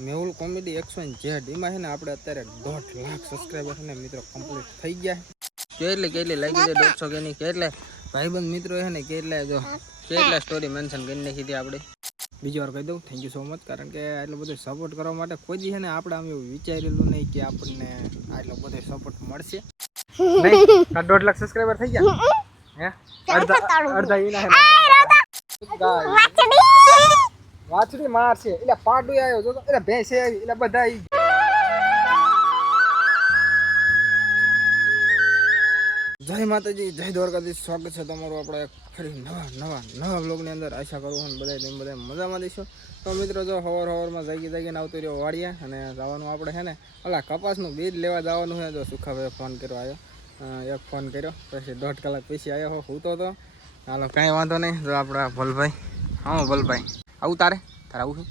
Mehul comedy XYZ એમાં છે ને આપણે અત્યારે 1.5 લાખ સબસ્ક્રાઈબર છે ને મિત્રો કમ્પ્લીટ થઈ ગયા. કેટલી લાગી છે 150 કે નહીં કેટલે ભાઈબંધ મિત્રો છે ને કેટલા સ્ટોરી મેન્શન કરી નાખી હતી આપણે. બીજી વાર કહી દઉં થેન્ક યુ સો મચ, કારણ કે આટલો બધો સપોર્ટ કરવા માટે કોઈ દી છે ને આપણે આમ એવું વિચારેલું નહીં કે આપણને આટલો બધો સપોર્ટ મળશે. નહીં 1.5 લાખ સબસ્ક્રાઈબર થઈ ગયા હે અડધા ઈના વાછડી મારશે એટલે પાડું આવ્યો જો એટલે ભેંસે આવી એટલે બધા આવી. જય માતાજી, જય દ્વારકાધીશ. સ્વાગત છે તમારું આપણે ફરી નવા વ્લોગની અંદર. આશા કરું છું બધા મજામાં દઈશો. તો મિત્રો જો સવારમાં જાગીને આવતો રહ્યો વાડિયા અને જવાનું આપણે છે ને ઓલા કપાસનું બીજ લેવા જવાનું છે. જો સુખાભાઈ ફોન કર્યો આવ્યો, એક ફોન કર્યો પછી 1.5 કલાક પછી આવ્યો હું તો હાલો કાંઈ વાંધો નહીં. જો આપણા ભલભાઈ, હા ભલભાઈ આવું તારે આવું છે.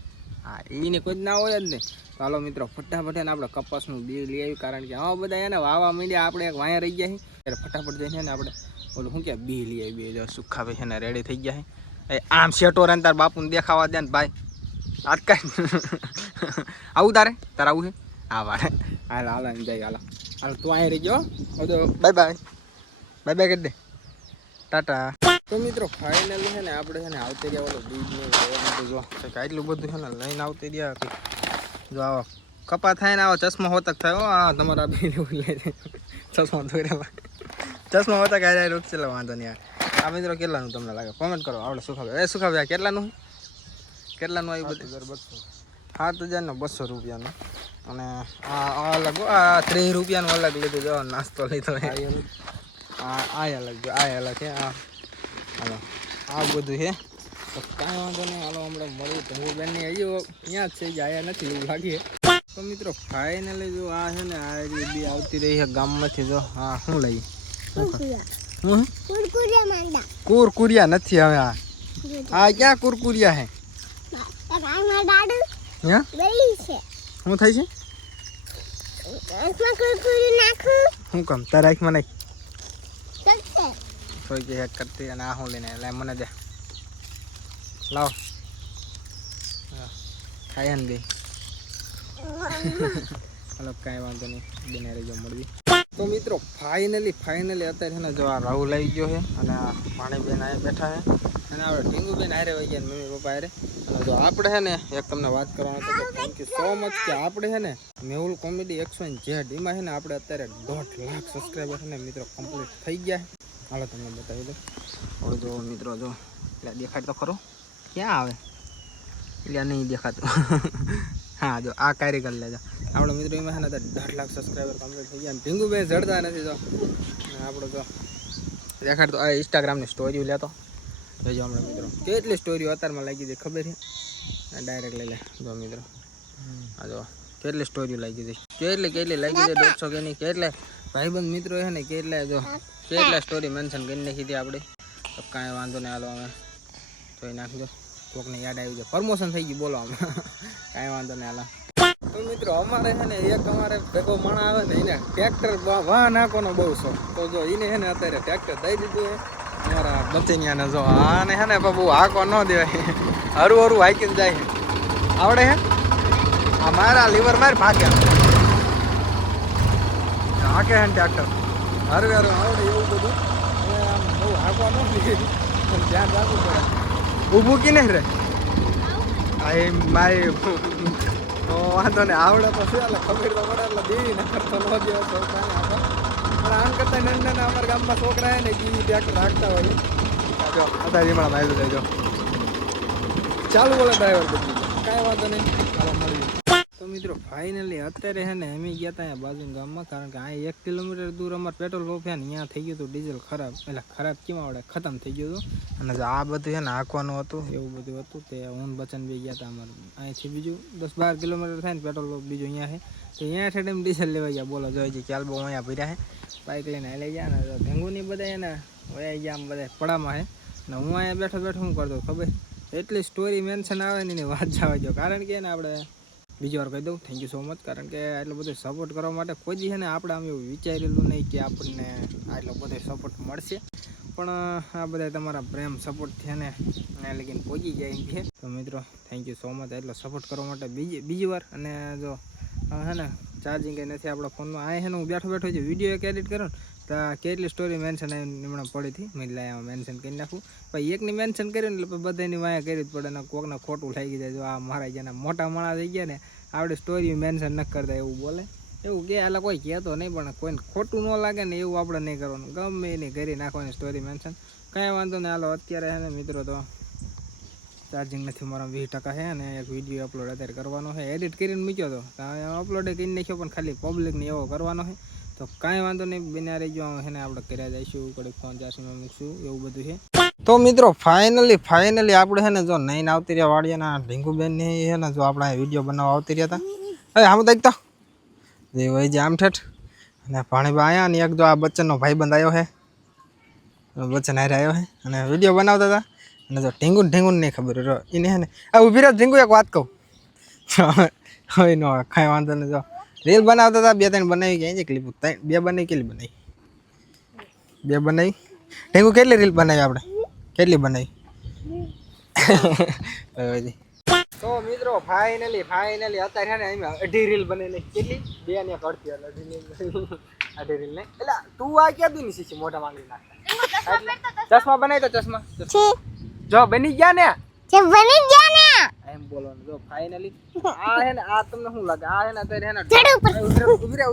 હા એને કોઈ જ ના હોય જ નહીં. તો હાલો મિત્રો ફટાફટ ને આપણે કપાસનું બીજ લઈ આવ્યું, કારણ કે હા બધા એને વાવા માંડ્યા, આપણે એક વાયા રહી ગયા ત્યારે ફટાફટ જઈને ને આપણે ઓલું શું કે બી લઈ આવી. જો સુખાભાઈ છે ને રેડી થઈ ગયા છે. આમ શેટો રહે તાર બાપુને દેખાવા દે ને ભાઈ. આજ કાંઈ આવું તારે આવું છે. હા વારે હાલ હાલ જાય હાલ તું અહીં રહી ગયો. બાય બાય કરી દે, ટાટા. તો મિત્રો ફાઇનલી છે ને આપણે છે ને આવતી રહ્યા ઓલો બીજને જો આટલું બધું છે ને લઈને આવતી રહ્યા કે જો આવો કપા થાય ને આવો ચશ્મા હોતક થાય. હા તમારા બી ચશ્મા ધોઈ ચશ્મા હોતક આ રોક છે વાંધો નહીં. આ મિત્રો કેટલાનું તમને લાગે કોમેન્ટ કરો. આપણે સુખાવે કેટલાનું આવ્યું બધું? 7,200 રૂપિયાનું. અને આ અલગ આ 30 રૂપિયાનું અલગ લીધું. જો નાસ્તો લીધો આ અલગ જો આ અલગ છે. હાલો આ બધું છે તો કાંઈ વાંધો નહીં. હાલો હમણાં મળ્યું ધંગુબેનની હજી અહીંયા જ છે જ આયા નથી એવું લાગીએ. તો મિત્રો ફાઇનલી જો આ છે ને આ બી આવતી રહી છે ગામમાંથી. જો હા શું લઈએ કુરકુરિયા નથી હવે. આ ક્યાં કુરકુરિયા હે? શું થાય છે? શું કામ તારા આંખમાં નાખ કોઈ કે હેક કરતી અને આ હું લઈને એટલે મને દે લાવ ખાય ને દે. હાલો કાંઈ વાંધો નહીં બેને રહી મળવી. તો મિત્રો ફાઇનલી અત્યારે છે ને જો આ રાહુલ આવી ગયો છે અને આ પાણીબેન આ બેઠા છે અને આપણે ટીંગુબેન હારે વહી ગયા મમ્મી પપ્પા હારે. અને જો આપણે છે ને એક તમને વાત કરવાનું હતું કે થેન્ક યુ સો મચ કે આપણે છે ને મેહુલ કોમેડી XYZ એમાં છે ને આપણે અત્યારે 1.5 લાખ સબસ્ક્રાઈબર છે ને મિત્રો કમ્પ્લીટ થઈ ગયા. હાલો તમને બતાવી દો. હવે જો મિત્રો જો એટલે દેખાડ તો ખરો ક્યાં આવે એટલે નહીં દેખાતું. હા જો આ કારીગર લેજો આપણો મિત્રો એમાં છે ને 1.5 લાખ સબસ્ક્રાઈબર કમ્પ્લીટ થઈ ગયા. ભીંગુભાઈ જડતા નથી. જો આપણો તો દેખાડતો આ ઇન્સ્ટાગ્રામની સ્ટોરીઓ લેતો જોજો હમણાં મિત્રો કેટલી સ્ટોરીઓ અત્યારમાં લાગી હતી ખબર છે. ડાયરેક્ટ લઈ લે જો મિત્રો આ જો કેટલી સ્ટોરીઓ લાગી હતી. કેટલી લાગી છે 150 કે નહીં કેટલે ભાઈબંધ મિત્રો છે ને કેટલા સ્ટોરી મેન્શન કરી નાખી હતી આપણે. તો કાંઈ વાંધો નહીં. હાલો અમે જોઈ નાખજો કોકને યાદ આવી જાય પ્રમોશન થઈ ગયું બોલો અમે. કાંઈ વાંધો નહીં. હાલો તો મિત્રો અમારે છે ને એક અમારે ભેગો માણા આવે ને એને ટ્રેક્ટર વાહ નાખવાનો બહુ શોખ. તો જો એને છે ને અત્યારે ટ્રેક્ટર દઈ દીધું છે અમારા બચેનિયાને. જો આને છે ને બહુ હાંકો ન દેવાય, હરું હાંકીને જાય આવડે છે. આ મારા લીવર માર ભાગે હાકે છે ને ટ્રેક્ટર હરું આવડે એવું બધું. હવે આમ બહુ હાંકવા ન દે પણ ધ્યાન રાખવું પડે. ઊભું કી નહીં રે આ એ મારી તો વાંધો ને આવડે તો શું એટલે ખબર તો પડે એટલે દેવી ને કરતો ન દે છોકરાને આપણે. પણ આમ કરતા નાના અમારા ગામમાં છોકરા ને કે ટ્રેક્ટર રાખતા હોય. જો અત્યારે રીમણા મારી દેજો ચાલુ બોલે ડ્રાઈવર બધી કાંઈ વાંધો નહીં. ચાલો મળીએ. તો મિત્રો ફાઇનલી અત્યારે છે ને અમે ગયા હતા અહીંયા બાજુના ગામમાં, કારણ કે આ 1 કિલોમીટર દૂર અમારે પેટ્રોલ પંપ છે ને અહીંયા થઈ ગયું હતું ડીઝલ ખરાબ. એટલે ખરાબ કેમ આવડે ખતમ થઈ ગયું હતું. અને આ બધું છે ને હાંકવાનું હતું એવું બધું હતું. તે ઊન બચન બી ગયા હતા અમારે અહીંથી બીજું 10-12 કિલોમીટર થાય ને પેટ્રોલ પંપ બીજું અહીંયા છે. તો અહીંયા છે એમ ડીઝલ લેવા ગયા બોલો જોઈએ ખ્યાલ બહુ અહીંયા ભર્યા છે. બાઇક લઈને લઈ ગયા ને ભેંગુની બધા એને વયા ગયા આમ બધા પડામાં છે ને હું અહીંયા બેઠો શું કરતો ખબર એટલી સ્ટોરી મેન્શન આવે ને એની વાત જવા દો. કારણ કે ને આપણે બીજી વાર કહી દઉં થેન્ક યુ સો મચ, કારણ કે આટલો બધો સપોર્ટ કરવા માટે કોઈ દી છે ને આપણે આમ એવું વિચારેલું નહીં કે આપણને આટલો બધો સપોર્ટ મળશે. પણ આ બધા તમારા પ્રેમ સપોર્ટ છે ને એને લગીને પહોંચી જાય એમ છે. તો મિત્રો થેન્ક યુ સો મચ એટલો સપોર્ટ કરવા માટે બીજી વાર. અને જો હે ને ચાર્જિંગ કંઈ નથી આપણા ફોનમાં. આ હે ને હું બેઠો જે વિડીયો એક એડિટ કરું ને તો કેટલી સ્ટોરી મેન્શન હમણાં પડી હતી. મેં લાયા મેન્શન કરી નાખું. પછી એકની મેન્શન કર્યું ને એટલે બધાની વાયા કરી જ પડે ને કોકને ખોટું લાગી જાય. જો આ મારા જેના મોટા માણસ થઈ ગયા ને આપણે સ્ટોરી મેન્શન ન કરતા એવું બોલે. એવું કે એટલે કોઈ કહેતો નહીં, પણ કોઈને ખોટું ન લાગે ને એવું આપણે નહીં કરવાનું. ગમે એની કરી નાખવાની સ્ટોરી મેન્શન, કાંઈ વાંધો નહીં. હાલો અત્યારે છે ને મિત્રો તો ચાર્જિંગ નથી મારા 20% છે અને એક વિડીયો અપલોડ અત્યારે કરવાનો છે. એડિટ કરીને મૂક્યો હતો અપલોડ કરી નાખ્યો, પણ ખાલી પબ્લિકને એવો કરવાનો છે. તો કાંઈ વાંધો નહીં, બિના રહી ગયો છે ને આપણે કર્યા જઈશું, કડીક ફોન ચાર્જિંગમાં મૂકશું, એવું બધું છે. તો મિત્રો ફાઇનલી આપણે છે ને જો નહીં આવતી રહ્યા વાડિયાના ઢીંગુબેનની છે ને જો આપણે વિડીયો બનાવવા આવતી રહ્યા હતા. હવે આમ દેખતા જે હોય જે આમ ઠેઠ અને ભાણીબા આવ્યા ને એક જો આ બચ્ચનનો ભાઈબંધ આવ્યો છે, બચ્ચન હારે આવ્યો છે અને વિડીયો બનાવતા હતા. અને જો ઢીંગુન નહીં ખબર એને છે ને આ ઊભી રહે ઢીંગુ, એક વાત કહું હવે નો કાંઈ વાંધો નહીં. જો રીલ બનાવતા હતા, 2-3 બનાવી ક્યાં છે ક્લિપ, 2 બનાવી કેટલી બનાવી, 2 બનાવી. ઢીંગુ કેટલી રીલ બનાવી આપણે, કેટલી બનાવી? તો મિત્રો ફાઇનલી અત્યારે છે ને એમ 18 રીલ બને કેટલી 2 ને કરતી 18 રીલ ને. એટલે તું આ ક્યાં દુની શીખી મોટા માંગી નાખતા ચશ્મા બનાવી તો ચશ્મા જો બની ગયા ને એમ બોલવાનું. જો ફાઇનલી આ હે ને આ તમને શું લાગે આ હે ને અત્યારે હે ને ઉભી રે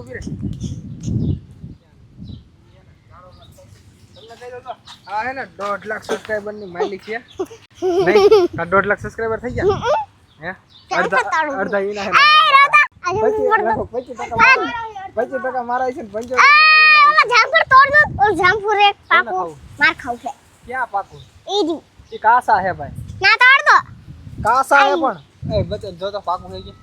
આ હે ને 1.5 લાખ સબસ્ક્રાઇબર ની માલિક છે નહીં. 1.5 લાખ સબસ્ક્રાઇબર થઈ ગયા હે, અડધા ઈના હે 25% મારા છે ને 75% જામફળ તોડ દો ઓર જામફળ એક પાકો માર ખાવ છે. ક્યાં પાકું? ઈ કાસા હે ભાઈ, ના તોડ દો કાસા હે પણ એ બચન જો તો પાકું થઈ ગયું.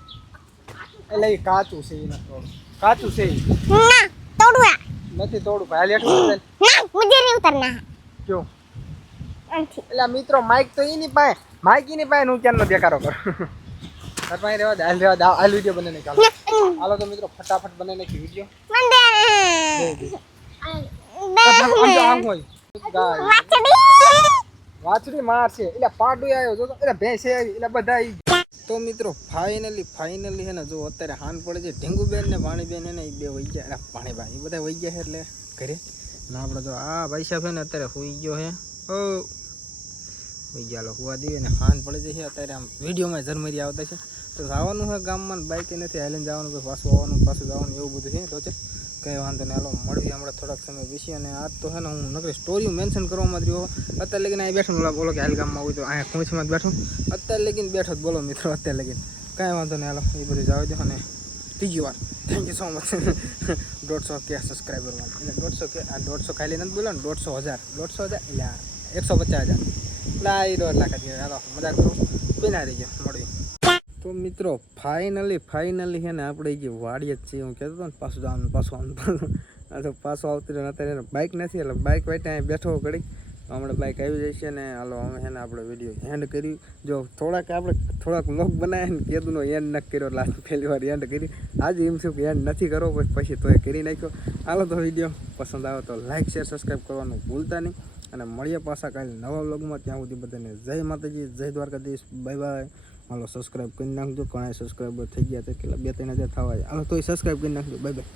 એટલે ઈ કાચું છે, ઈ ના તોડ, કાચું છે ના તોડવા નથી તોડું ભાઈ. લેટું ના મુજે નહીં ઉતરના ક્યો? એટલે મિત્રો માઈક તો ઈની પાસે, માઈક ઈની પાસે હું ક્યાંનો દેખાડો કરું. તાર પાસે રહેવા દે, હાલ વિડીયો બનાવીને ચાલો. હાલો તો મિત્રો ફટાફટ બનાવીને નાખી વિડીયો. વાછડી માર છે એટલે પાડું આવ્યો જો, એટલે ભેંસે આવી એટલે બધા આવી. તો મિત્રો ફાઇનલી છે ને જો અત્યારે હાન પડે છે. ઢીંગુબેન ને ભાણીબેન ને એ બે વહી ગયા, ભાણીબા એ બધા વહી ગયા છે એટલે ઘરે. ને આપણે જો આ ભાઈ સાહેબ છે ને અત્યારે સુઈ ગયો છે. વહી ગયા હુવા દઈએ ને હાન પડે છે અત્યારે. આમ વિડીયોમાં ઝરમરી આવતા છે તો જવાનું છે ગામમાં, બાઈક નથી હાલીને જવાનું, પાછું આવવાનું પાછું જવાનું એવું બધું છે. તો છે કંઈ વાંધો નહીં, હાલો મળવી હમણાં થોડાક સમય બેસી. અને આજ તો છે ને હું નકરી સ્ટોરી મેન્શન કરવામાં રહ્યો. અત્યારે લગીને અહીં બેઠો બોલો કે હાલ ગામમાં હોય તો અહીંયા ખૂંચમાં જ બેઠું અત્યારે લગીને બેઠો જ બોલો મિત્રો. અત્યારે લગીને કાંઈ વાંધો નહીં, હાલો એ બધું જવા દો. અને ત્રીજી વાર thank you so much 150K સબસ્ક્રાઈબરમાં. એટલે 150K આ 150 ખાલી નથી બોલો ને, 150,000 એટલે 150,000 એટલે આ 1.5 લાખ જ. હાલો મજાક કરું, બિના રહી ગયો મળવી. તો મિત્રો ફાઇનલી છે ને આપણે જે વાડીએ જ છીએ. હું કહેતો હતો ને પાછું જવાનું આ તો પાછું આવતું રહ્યું. અત્યારે બાઇક નથી એટલે બાઇક વાઈટ અહીં બેઠો ઘડી, હમણાં બાઇક આવી જાય છે. ને હાલો અમે છે ને આપણે વિડીયો એન્ડ કર્યું. જો થોડાક વ્લોગ બનાવ્યા ને કેદુનો એન્ડ ન કર્યો, લાસ્ટ પહેલી વાર એન્ડ કરી. આજે એમ થયું કે એન્ડ નથી કરો પછી તો એ કરી નાખ્યો. હાલો તો વિડીયો પસંદ આવે તો લાઇક શેર સબસ્ક્રાઈબ કરવાનું ભૂલતા નહીં. અને મળીએ પાછા કાલે નવા વ્લોગમાં. ત્યાં સુધી બધાને જય માતાજી, જય દ્વારકાધીશ, બાય બાય. હાલો સબસ્ક્રાઈબ કરી નાખજો, ઘણા સબસ્ક્રાઈબર થઈ ગયા તો કેટલા 2-3 હજાર થવા. હાલો તોય સબસ્ક્રાઈબ કરી નાખજો, બાય બાય.